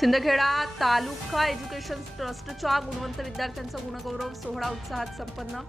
सिंदखेडा तालुका education ट्रस्टच्या गुणवंत विद्यार्थ्यांचा गुणगौरव सोहळा उत्साहात संपन्न.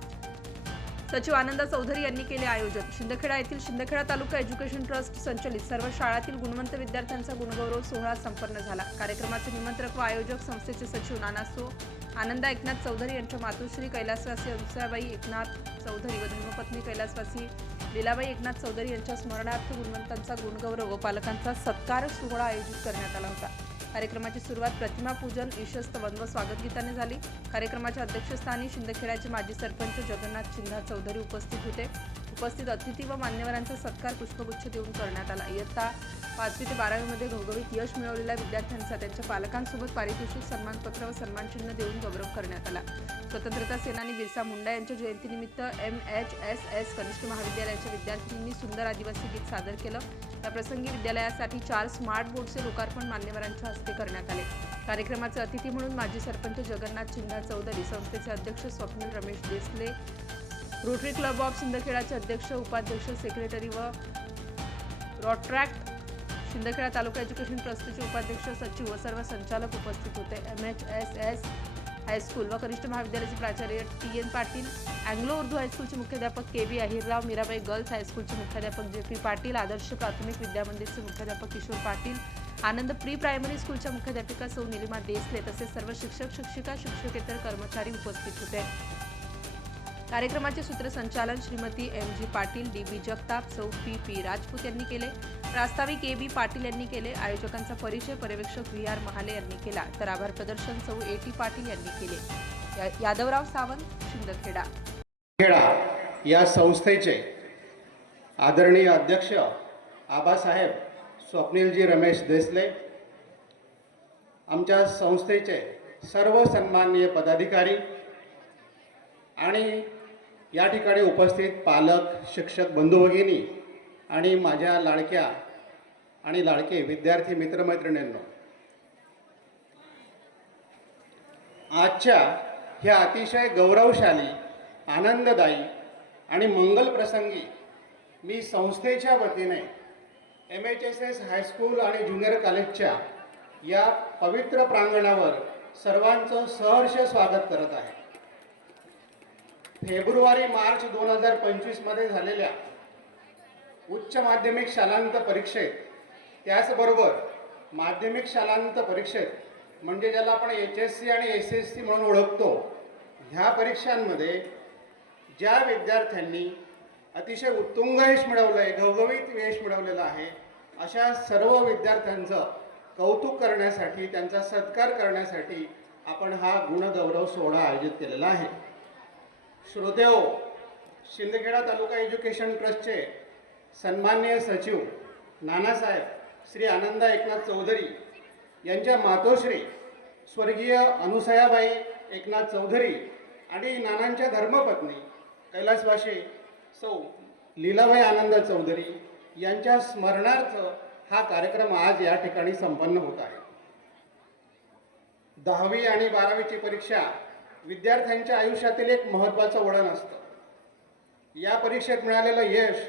सचिव आनंद चौधरी यांनी केले आयोजन. शिंदखेडा येथील शिंदखेडा तालुका एज्युकेशन ट्रस्ट संचलित. सर्व शाळातील गुणवंत विद्यार्थ्यांचा गुणगौरव सोहळा संपन्न झाला. कार्यक्रमाचे निमंत्रक व आयोजक संस्थेचे सचिव नानासो आनंदा एकनाथ चौधरी यांच्या मातोश्री कैलासवासी अनुसयाबाई एकनाथ चौधरी व धर्मपत्नी कैलासवासी लीलाबाई एकनाथ चौधरी यांच्या स्मरणार्थ गुणवंतांचा गुणगौरव व पालकांचा सत्कार सोहळा आयोजित करण्यात आला होता. कार्यक्रमाची सुरुवात प्रतिमा पूजन ईशस्त व स्वागत गीताने झाली. कार्यक्रमाच्या अध्यक्षस्थानी शिंदखेड्याचे माजी सरपंच जगन्नाथ चिन्हा चौधरी उपस्थित होते. उपस्थित अतिथी व मान्यवरांचा सत्कार पुष्पगुच्छ देऊन करण्यात आला. इयत्ता पाचवी ते बारावीमध्ये घवघवीत यश मिळवलेल्या विद्यार्थ्यांचा त्यांच्या पालकांसोबत पारितोषिक सन्मानपत्र व सन्मानचिन्ह देऊन गौरव करण्यात आला. स्वतंत्रता सेनानी बिरसा मुंडा यांच्या जयंतीनिमित्त एम एच एस एस कनिष्ठ महाविद्यालयाच्या विद्यार्थ्यांनी सुंदर आदिवासी गीत सादर केलं. याप्रसंगी विद्यालयासाठी चार स्मार्ट बोर्डचे लोकार्पण मान्यवरांच्या हस्ते करण्यात आले. कार्यक्रमाचे अतिथी म्हणून माजी सरपंच जगन्नाथ चिंधा चौधरी संस्थेचे अध्यक्ष Swapnil Ramesh Desale Rotary club of सिंदखेडाचे अध्यक्ष उपाध्यक्ष सेक्रेटरी व रॉट्रॅक्ट शिंदखेडा तालुका एज्युकेशन ट्रस्टचे उपाध्यक्ष सचिव व सर्व संचालक उपस्थित होते. M H S S high school व कनिष्ठ महाविद्यालयाचे प्राचार्य T N Patil Anglo Urdu हायस्कूलचे मुख्याध्यापक K B Ahirrao Mirabai girls हायस्कूलचे मुख्याध्यापक जे पी पाटील आदर्श प्राथमिक विद्यामंदिरचे मुख्याध्यापक किशोर पाटील आनंद प्री प्रायमरी स्कूलच्या मुख्याध्यापिका सौ निलिमा देसले तसेच सर्व शिक्षक शिक्षिका शिक्षकेतर कर्मचारी उपस्थित होते. कार्यक्रमाचे सूत्रसंचालन Shrimati M G Patil D B Jagtap सौ पी पी राजपूत यांनी केले. प्रास्ताविक ए बी पाटील यांनी केले. आयोजकांचा परिचय पर्यवेक्षक व्ही आर महाले यांनी केला. तर आभार प्रदर्शन सौ ए टी पाटील यांनी केले. या- यादवराव सावंत शिंदखेडा. खेडा या संस्थेचे आदरणीय अध्यक्ष आबासाहेब स्वप्नीलजी रमेश देसले आमच्या संस्थेचे सर्व सन्माननीय पदाधिकारी आणि या ठिकाणी उपस्थित पालक शिक्षक बंधू भगिनी आणि माझ्या लाडक्या आणि लाडके विद्यार्थी मित्रमैत्रिणींनो आजच्या ह्या अतिशय गौरवशाली आनंददायी आणि मंगल प्रसंगी मी संस्थेच्या वतीने M H S S high school आणि ज्युनियर कॉलेजच्या या पवित्र प्रांगणावर सर्वांचं सहर्ष स्वागत करत आहे. फेब्रुवारी मार्च दोन हजार पंचवीसमध्ये झालेल्या उच्च माध्यमिक शालांत परीक्षेत त्याचबरोबर माध्यमिक शालांत परीक्षेत म्हणजे ज्याला आपण एच एस सी आणि एस एस सी म्हणून ओळखतो ह्या परीक्षांमध्ये ज्या विद्यार्थ्यांनी अतिशय उत्तुंग यश मिळवलं आहे घवघवीत यश मिळवलेलं आहे अशा सर्व विद्यार्थ्यांचं कौतुक करण्यासाठी त्यांचा सत्कार करण्यासाठी आपण हा गुणगौरव सोहळा आयोजित केलेला आहे. श्रोतेहो शिंदखेडा तालुका एज्युकेशन ट्रस्टचे सन्माननीय सचिव नानासाहेब श्री आनंदा एकनाथ चौधरी यांच्या मातोश्री स्वर्गीय अनुसयाबाई एकनाथ चौधरी आणि नानांच्या धर्मपत्नी कैलासवाशी सौ लीलाबाई आनंद चौधरी यांच्या स्मरणार्थ हा कार्यक्रम आज या ठिकाणी संपन्न होत आहे. दहावी आणि बारावीची परीक्षा विद्यार्थ्यांच्या आयुष्यातील एक महत्त्वाचं वळण असतं. या परीक्षेत मिळालेलं यश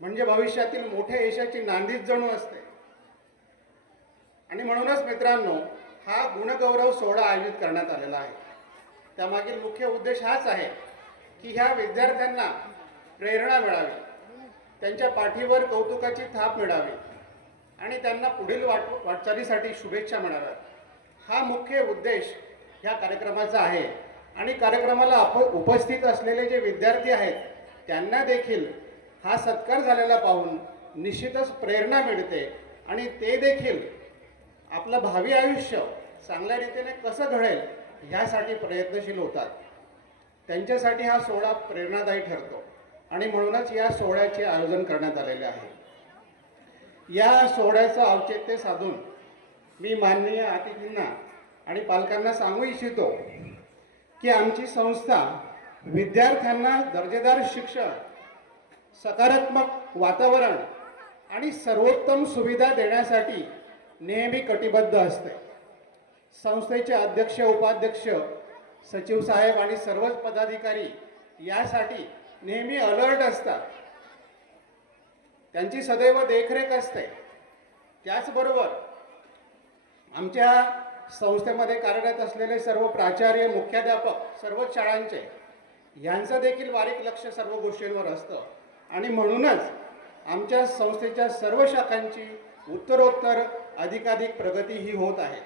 म्हणजे भविष्यातील मोठ्या यशाची नांदीच जणू असते. आणि म्हणूनच मित्रांनो हा गुणगौरव सोहळा आयोजित करण्यात आलेला आहे. त्यामागील मुख्य उद्देश हाच आहे की ह्या विद्यार्थ्यांना प्रेरणा मिळावी त्यांच्या पाठीवर कौतुकाची थाप मिळावी आणि त्यांना पुढील वाट वाटचालीसाठी शुभेच्छा मिळाव्यात. हा मुख्य उद्देश ह्या कार्यक्रमाचा आहे. आणि कार्यक्रमाला अप उपस्थित असलेले जे विद्यार्थी आहेत त्यांना देखील हा सत्कार झालेला पाहून निश्चितच प्रेरणा मिळते. आणि ते देखील आपलं भावी आयुष्य चांगल्या रीतीने कसं घडेल ह्यासाठी प्रयत्नशील होतात. त्यांच्यासाठी हा सोहळा प्रेरणादायी ठरतो. आणि म्हणूनच या सोहळ्याचे आयोजन करण्यात आलेले आहे. या सोहळ्याचं औचित्य साधून मी माननीय अतिथींना आणि पालकांना सांगू इच्छितो की आमची संस्था विद्यार्थ्यांना दर्जेदार शिक्षण सकारात्मक वातावरण आणि सर्वोत्तम सुविधा देण्यासाठी नेहमी कटिबद्ध असते. संस्थेचे अध्यक्ष उपाध्यक्ष सचिव साहेब आणि सर्वच पदाधिकारी यासाठी नेहमी अलर्ट असतात. त्यांची सदैव देखरेख असते. त्याचबरोबर आमच्या संस्थेमध्ये कार्यरत असलेले सर्व प्राचार्य मुख्याध्यापक सर्वच शाळांचे यांचं देखील बारीक लक्ष सर्व गोष्टींवर असतं. आणि म्हणूनच आमच्या संस्थेच्या सर्व शाखांची उत्तरोत्तर अधिकाधिक प्रगती ही होत आहे.